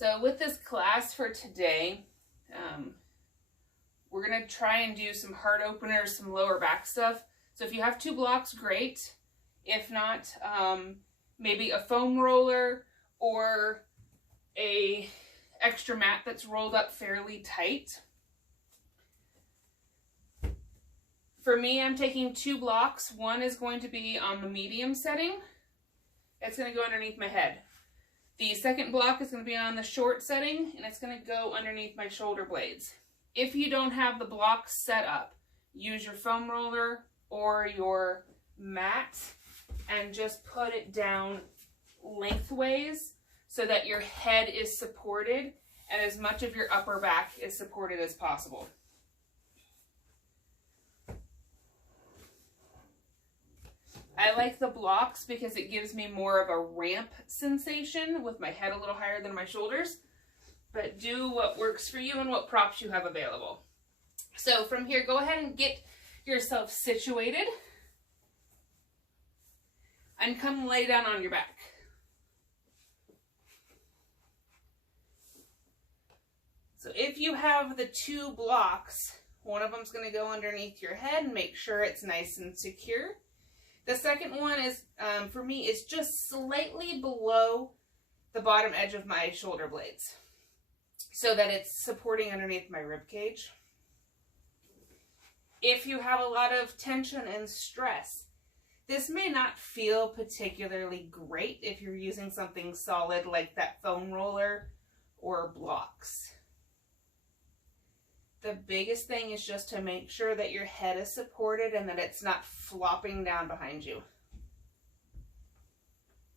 So with this class for today, we're going to try and do some heart openers, some lower back stuff. So if you have 2 blocks, great. If not, maybe a foam roller or a extra mat that's rolled up fairly tight. For me, I'm taking 2 blocks. One is going to be on the medium setting. It's going to go underneath my head. The second block is going to be on the short setting, and it's going to go underneath my shoulder blades. If you don't have the blocks set up, use your foam roller or your mat and just put it down lengthways so that your head is supported and as much of your upper back is supported as possible. I like the blocks because it gives me more of a ramp sensation with my head a little higher than my shoulders. But do what works for you and what props you have available. So from here, go ahead and get yourself situated. And come lay down on your back. So if you have the 2 blocks, one of them's going to go underneath your head and make sure it's nice and secure. The second one is, for me, is just slightly below the bottom edge of my shoulder blades so that it's supporting underneath my rib cage. If you have a lot of tension and stress, this may not feel particularly great if you're using something solid like that foam roller or blocks. The biggest thing is just to make sure that your head is supported and that it's not flopping down behind you.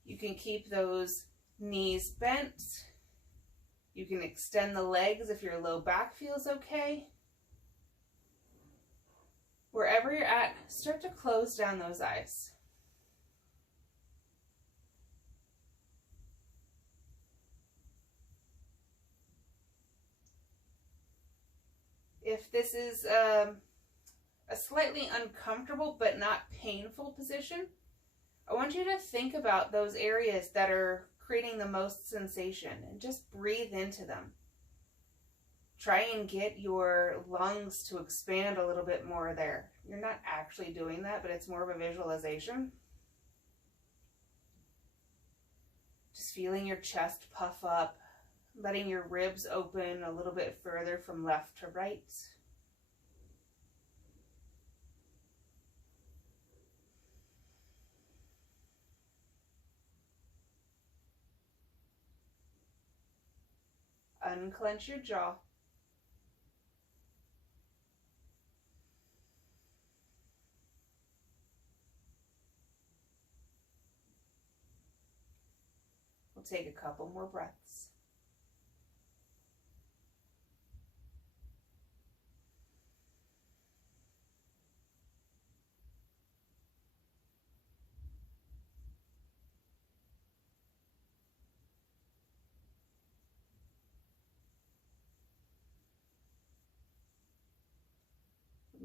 You can keep those knees bent. You can extend the legs if your low back feels okay. Wherever you're at, start to close down those eyes. If this is a slightly uncomfortable but not painful position, I want you to think about those areas that are creating the most sensation and just breathe into them. Try and get your lungs to expand a little bit more there. You're not actually doing that, but it's more of a visualization. Just feeling your chest puff up. Letting your ribs open a little bit further from left to right. Unclench your jaw. We'll take a couple more breaths.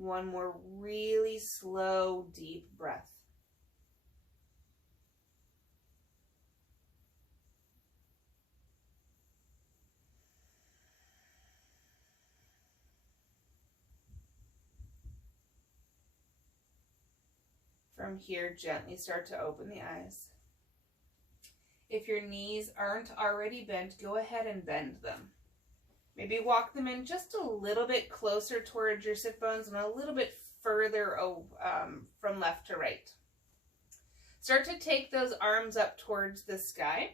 One more really slow, deep breath. From here, gently start to open the eyes. If your knees aren't already bent, go ahead and bend them. Maybe walk them in just a little bit closer towards your sit bones and a little bit further from left to right. Start to take those arms up towards the sky.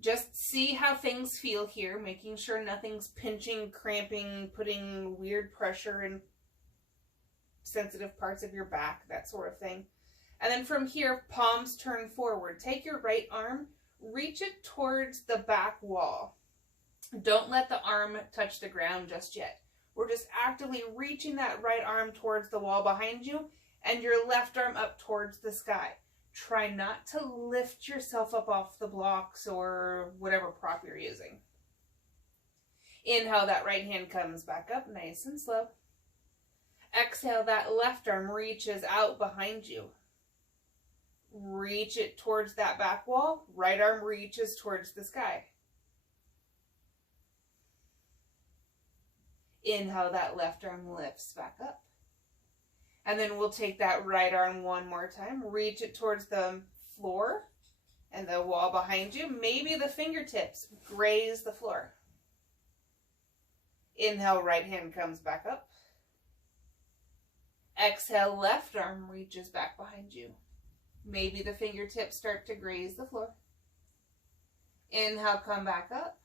Just see how things feel here, making sure nothing's pinching, cramping, putting weird pressure in sensitive parts of your back, that sort of thing. And then from here, palms turn forward. Take your right arm, reach it towards the back wall. Don't let the arm touch the ground just yet. We're just actively reaching that right arm towards the wall behind you and your left arm up towards the sky. Try not to lift yourself up off the blocks or whatever prop you're using. Inhale, that right hand comes back up nice and slow. Exhale, that left arm reaches out behind you. Reach it towards that back wall. Right arm reaches towards the sky. Inhale, that left arm lifts back up. And then we'll take that right arm one more time. Reach it towards the floor and the wall behind you. Maybe the fingertips graze the floor. Inhale, right hand comes back up. Exhale, left arm reaches back behind you. Maybe the fingertips start to graze the floor. Inhale, come back up.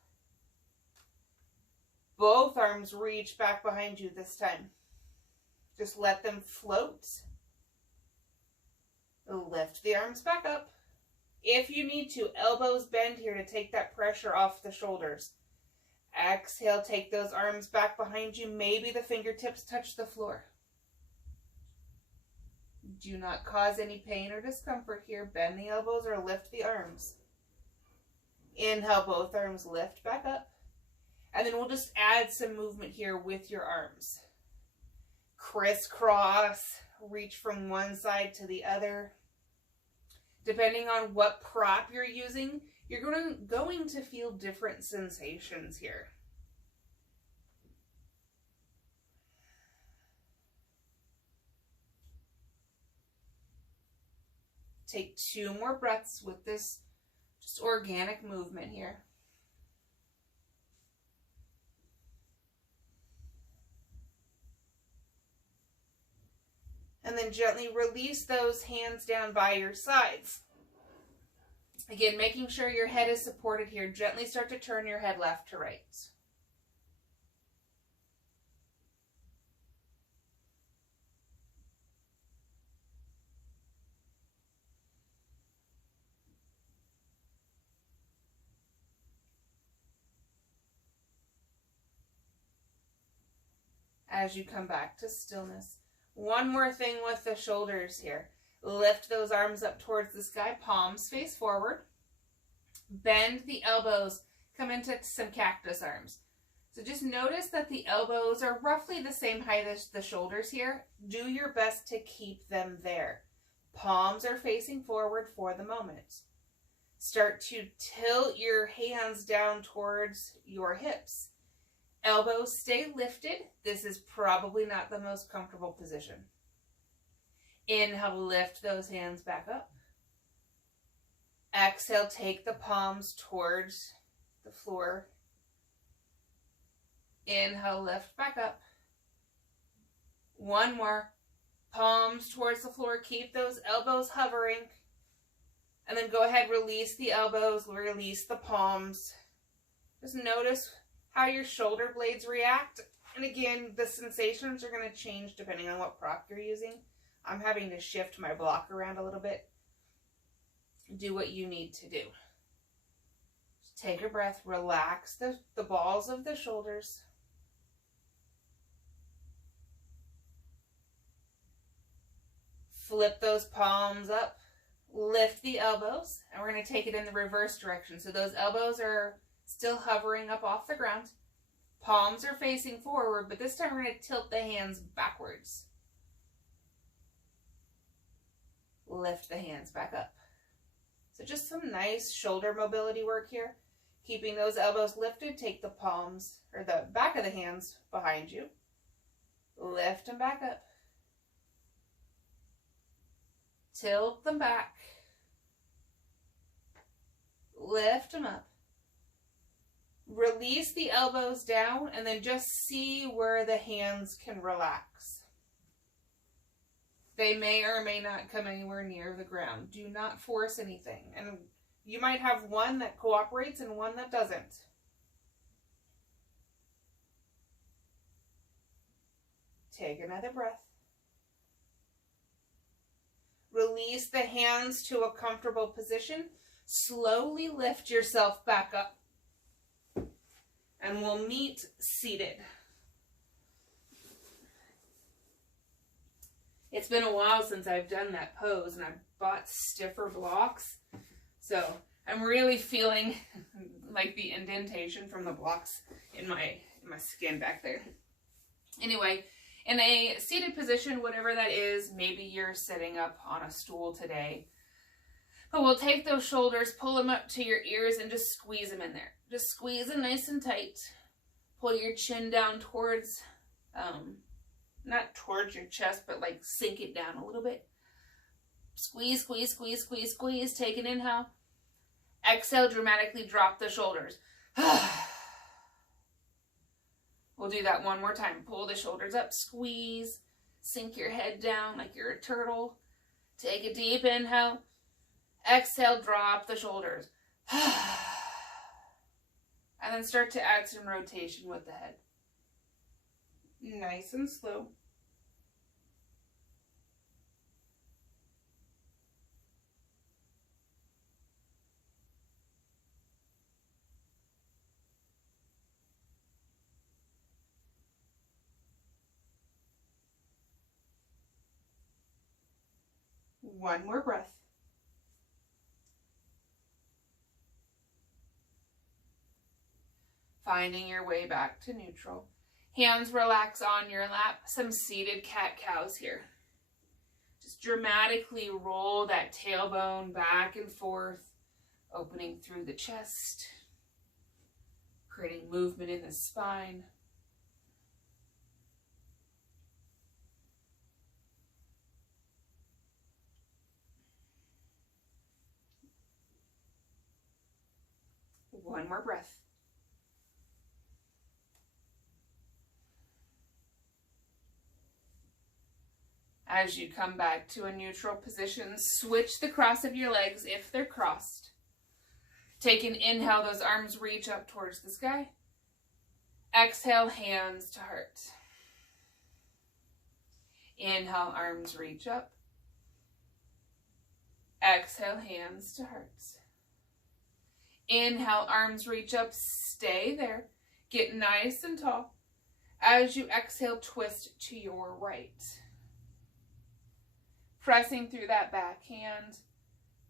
Both arms reach back behind you this time. Just let them float. Lift the arms back up. If you need to, elbows bend here to take that pressure off the shoulders. Exhale, take those arms back behind you. Maybe the fingertips touch the floor. Do not cause any pain or discomfort here. Bend the elbows or lift the arms. Inhale, both arms lift back up. And then we'll just add some movement here with your arms. Crisscross, reach from one side to the other. Depending on what prop you're using, you're going to feel different sensations here. Take 2 more breaths with this just organic movement here. And then gently release those hands down by your sides. Again, making sure your head is supported here. Gently start to turn your head left to right. As you come back to stillness. One more thing with the shoulders here. Lift those arms up towards the sky, palms face forward. Bend the elbows, come into some cactus arms. So just notice that the elbows are roughly the same height as the shoulders here. Do your best to keep them there. Palms are facing forward for the moment. Start to tilt your hands down towards your hips. Elbows stay lifted. This is probably not the most comfortable position. Inhale, lift those hands back up. Exhale, take the palms towards the floor. Inhale, lift back up. One more. Palms towards the floor. Keep those elbows hovering. And then go ahead, release the elbows, release the palms. Just notice how your shoulder blades react. And again, the sensations are going to change depending on what prop you're using. I'm having to shift my block around a little bit. Do what you need to do. Just take a breath, relax the balls of the shoulders. Flip those palms up, lift the elbows, and we're going to take it in the reverse direction. So those elbows are still hovering up off the ground. Palms are facing forward, but this time we're going to tilt the hands backwards. Lift the hands back up. So just some nice shoulder mobility work here. Keeping those elbows lifted, take the palms, or the back of the hands behind you. Lift them back up. Tilt them back. Lift them up. Release the elbows down and then just see where the hands can relax. They may or may not come anywhere near the ground. Do not force anything. And you might have one that cooperates and one that doesn't. Take another breath. Release the hands to a comfortable position. Slowly lift yourself back up. And we'll meet seated. It's been a while since I've done that pose, and I've bought stiffer blocks. So I'm really feeling like the indentation from the blocks in my skin back there. Anyway, in a seated position, whatever that is, maybe you're sitting up on a stool today. But we'll take those shoulders, pull them up to your ears, and just squeeze them in there. Just squeeze them nice and tight. Pull your chin down towards, not towards your chest, but like sink it down a little bit. Squeeze, squeeze, squeeze, squeeze, squeeze. Take an inhale. Exhale, dramatically drop the shoulders. We'll do that one more time. Pull the shoulders up, squeeze, sink your head down like you're a turtle. Take a deep inhale. Exhale, drop the shoulders. And then start to add some rotation with the head. Nice and slow. One more breath. Finding your way back to neutral. Hands relax on your lap. Some seated cat-cows here. Just dramatically roll that tailbone back and forth, opening through the chest, creating movement in the spine. One more breath. As you come back to a neutral position, switch the cross of your legs if they're crossed. Take an inhale, those arms reach up towards the sky. Exhale, hands to heart. Inhale, arms reach up. Exhale, hands to hearts. Inhale, arms reach up, stay there. Get nice and tall. As you exhale, twist to your right. Pressing through that back hand.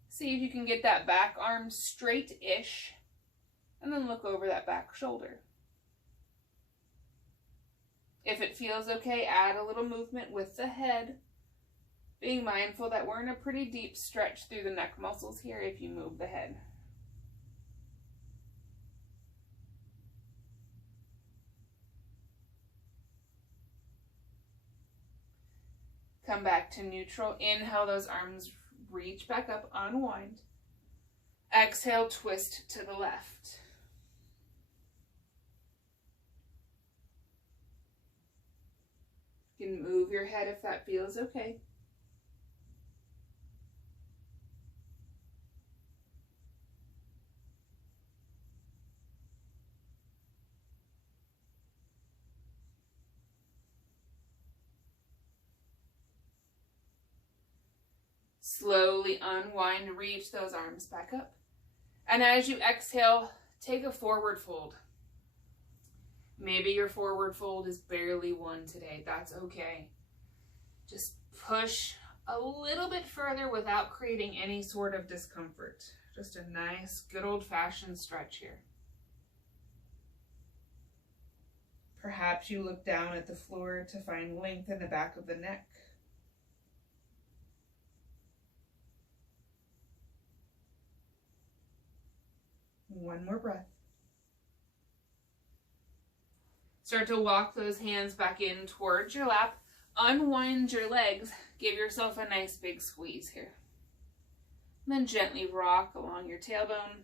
See if you can get that back arm straight-ish. And then look over that back shoulder. If it feels okay, add a little movement with the head. Being mindful that we're in a pretty deep stretch through the neck muscles here if you move the head. Come back to neutral. Inhale, those arms reach back up, unwind. Exhale, twist to the left. You can move your head if that feels okay. Slowly unwind, reach those arms back up. And as you exhale, take a forward fold. Maybe your forward fold is barely one today. That's okay. Just push a little bit further without creating any sort of discomfort. Just a nice, good old-fashioned stretch here. Perhaps you look down at the floor to find length in the back of the neck. One more breath. Start to walk those hands back in towards your lap. Unwind your legs. Give yourself a nice big squeeze here. And then gently rock along your tailbone.